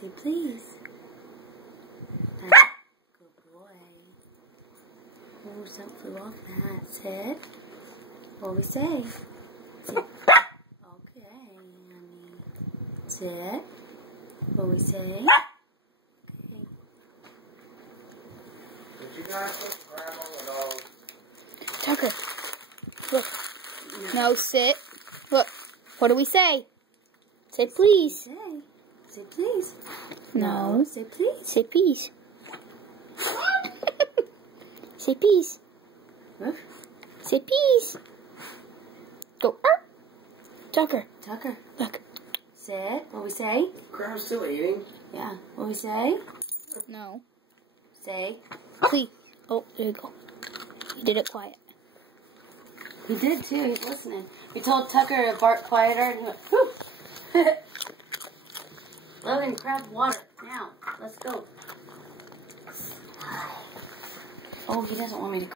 Say please. Good boy. Oh, something flew off the hat. Sit. What we say? Sit. Okay, honey. Sit. What we say? Okay. Did you guys look Grandma and all? Tucker, look. No, sit. Look. What do we say? Say please. Say please. No. Say please. Say peace. Say peace. Woof. Say peace. Go. Tucker. Tucker. Look. Sit. What we say? Grandma's still eating. Yeah. What we say? No. Say. Please. Oh, there you go. You did it quiet. He did too. He's listening. We told Tucker to bark quieter, and he went, whew. Logan, grab water now. Let's go. Oh, he doesn't want me to.